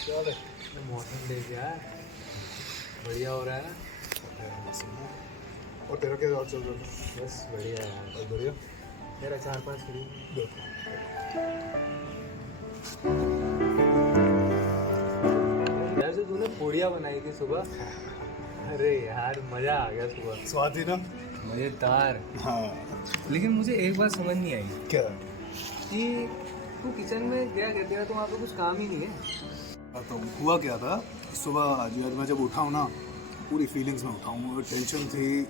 चल मौसम देख यार, बढ़िया हो रहा है ना। और तेरा क्या हाल चल रहा था? बस बढ़िया यार। और बढ़िया। मेरा 4-5 फ्री। देखो यार जो तूने पूड़ियाँ बनाई थी सुबह, अरे यार मज़ा आ गया सुबह। स्वाद ही ना। मज़ेदार। हाँ। लेकिन मुझे एक बात समझ नहीं आई क्या? कि तू किचन में गया कहते हैं तो वहाँ पे कुछ काम ही नहीं है। तो हुआ क्या था सुबह, आज मैं जब उठा हूँ ना, पूरी फीलिंग्स में उठा हूँ। टेंशन थी,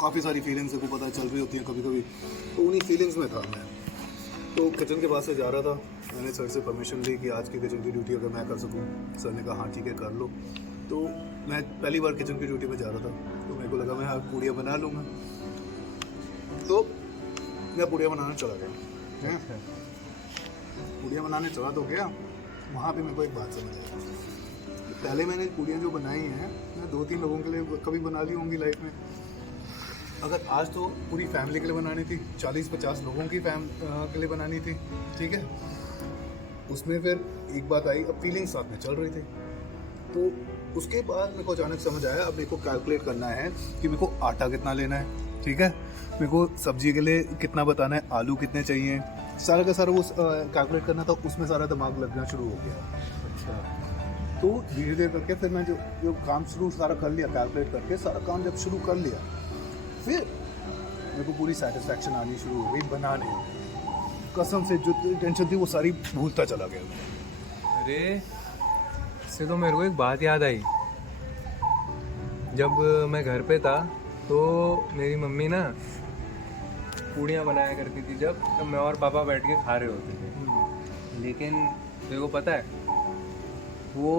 काफ़ी सारी फीलिंग्स को पता चल रही होती हैं कभी कभी, तो उन्हीं फीलिंग्स में था मैं। तो किचन के पास से जा रहा था, मैंने सर से परमिशन ली कि आज की किचन की ड्यूटी अगर मैं कर सकूँ। सर ने कहा हाँ ठीक है कर लो। तो मैं पहली बार किचन की ड्यूटी में जा रहा था, तो मेरे को लगा मैं पूड़ियाँ बना लूँगा। तो मैं पूड़ियाँ बनाना चला गया। हैं? पूड़ियाँ बनाने चला तो गया, वहाँ पे मेरे को एक बात समझ आई। पहले मैंने पूड़ियाँ जो बनाई हैं, मैं 2-3 लोगों के लिए कभी बना ली होंगी लाइफ में। अगर आज तो पूरी फैमिली के लिए बनानी थी, 40-50 लोगों की के लिए बनानी थी, ठीक है। उसमें फिर एक बात आई, अब फीलिंग साथ में चल रही थी। तो उसके बाद मेरे को अचानक समझ आया, अब मेरे को कैलकुलेट करना है कि मेरे को आटा कितना लेना है, ठीक है। मेरे को सब्जी के लिए कितना बताना है, आलू कितने चाहिए, सारा का सारा वो कैलकुलेट करना था। उसमें सारा दिमाग लगना शुरू हो गया। अच्छा। तो धीरे धीरे करके फिर मैं जो काम शुरू सारा कर लिया, कैलकुलेट करके सारा काम जब शुरू कर लिया, फिर मेरे को पूरी सेटिस्फैक्शन आनी शुरू हो गई बनाने में। कसम से जो टेंशन थी वो सारी भूलता चला गया। अरे इससे तो मेरे को एक बात याद आई। जब मैं घर पे था तो मेरी मम्मी ना पूड़ियाँ बनाया करती थी, जब मैं और पापा बैठ के खा रहे होते थे। लेकिन तेरे को पता है वो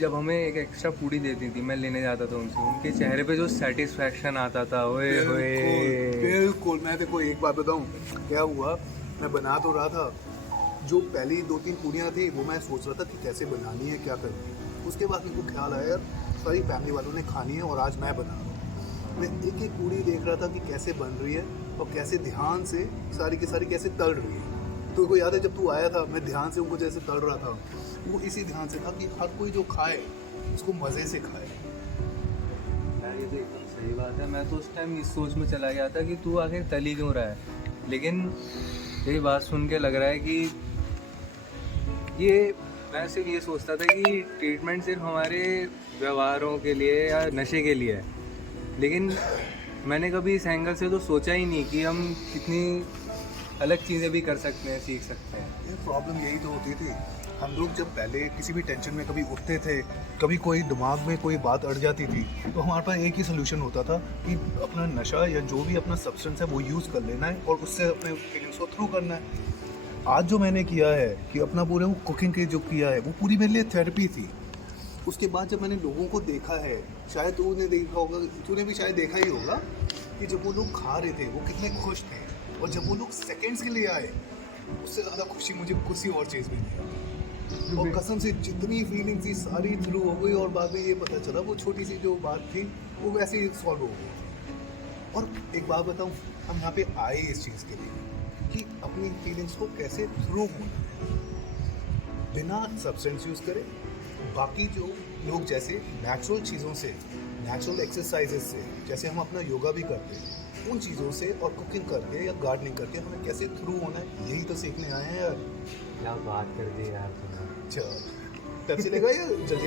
जब हमें एक एक्स्ट्रा पूड़ी देती थी, मैं लेने जाता था उनसे, उनके चेहरे पे जो सेटिस्फैक्शन आता था, ओए होए। बिल्कुल। मैं देखो एक बात बताऊं क्या हुआ, मैं बना तो रहा था, जो पहली 2-3 पूड़ियाँ थी वो मैं सोच रहा था कि कैसे बनानी है, क्या करनी है। उसके बाद मेरे को ख्याल आया यार सारी फैमिली वालों ने खानी है और आज मैं बना रहा हूँ। मैं एक एक पूड़ी देख रहा था कि कैसे बन रही है और कैसे ध्यान से सारी की सारी कैसे तल रही है। तो को याद है जब तू आया था, मैं ध्यान से उनको जैसे तल रहा था, वो इसी ध्यान से था कि हर कोई जो खाए उसको मज़े से खाए। यार ये तो एकदम सही बात है। मैं तो उस टाइम इस सोच में चला गया था कि तू आखिर तली क्यों रहा है, लेकिन यही बात सुन के लग रहा है कि ये मैं सिर्फ ये सोचता था कि ट्रीटमेंट सिर्फ हमारे व्यवहारों के लिए या नशे के लिए है, लेकिन मैंने कभी इस एंगल से तो सोचा ही नहीं कि हम कितनी अलग चीज़ें भी कर सकते हैं, सीख सकते हैं। ये प्रॉब्लम यही तो होती थी। हम लोग जब पहले किसी भी टेंशन में कभी उठते थे, कभी कोई दिमाग में कोई बात अड़ जाती थी, तो हमारे पास एक ही सोल्यूशन होता था कि अपना नशा या जो भी अपना सब्सटेंस है वो यूज़ कर लेना है और उससे अपने फीलिंग्स को थ्रू करना है। आज जो मैंने किया है कि अपना पूरे वो कुकिंग की जो किया है वो पूरी मेरे लिए थेरेपी थी। उसके बाद जब मैंने लोगों को देखा है, शायद तूने देखा होगा, तूने भी शायद देखा ही होगा कि जब वो लोग खा रहे थे वो कितने खुश थे, और जब वो लोग सेकंड्स के लिए आए उससे ज़्यादा खुशी मुझे किसी और चीज़ में नहीं। और कसम से जितनी फीलिंग थी सारी थ्रू हो गई, और बाद में ये पता चला वो छोटी सी जो बात थी वो वैसे ही सॉल्व हो गई। और एक बात बताऊँ, हम यहाँ पे आए इस चीज़ के लिए कि अपनी फीलिंग्स को कैसे थ्रू होना है बिना सब्सटेंस यूज़ करें। बाकी जो लोग जैसे नेचुरल चीज़ों से, नेचुरल एक्सरसाइजेस से, जैसे हम अपना योगा भी करते हैं, उन चीज़ों से और कुकिंग करके या गार्डनिंग करके हमें कैसे थ्रू होना है, यही तो सीखने आए हैं यार। क्या बात कर दी यार तुमने। चल पेप्सी लेगा या जल्दी